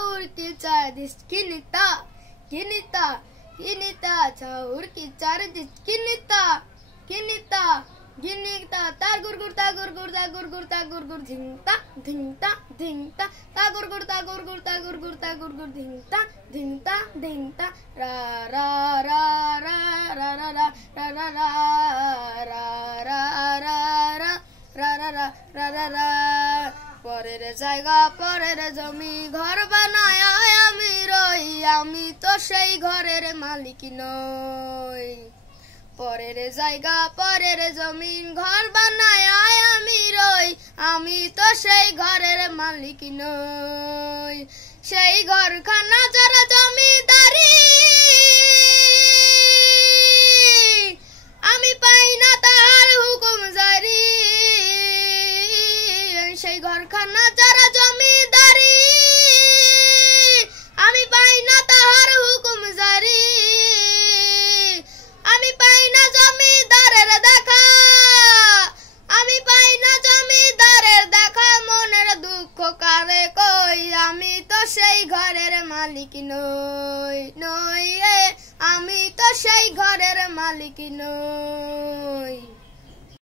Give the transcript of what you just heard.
चाउर की 4 डिश किनिता किनिता किनिता चाउर की 4 डिश किनिता किनिता गिनिता ता गुरगुर धिंगता धिंगता धिंगता ता गुरगुर धिंगता धिंगता धिंगता रा रा रा रा रा रा रा रा रा रा रा रा रा रा रा रा रा रा পরের জায়গা পরের জমি ঘর বানায় আমি রই আমি তো সেই ঘরের মালিক নই পরের জায়গা পরের জমিন ঘর বানায় আমি রই আমি তো সেই ঘরের মালিক নই সেই ঘরখানা যারা জমিদারি আমি পাই না তাহার হুকুম জারি সেই ঘরখানা যারা জমিদারি আমি পাই না তাহার হুকুম জারি আমি পাই না জমিদারের দেখা আমি পাই না জমিদারের দেখা মনের দুঃখ কারে কই আমি তো সেই ঘরের মালিক নই নই আমি তো সেই ঘরের মালিক নই।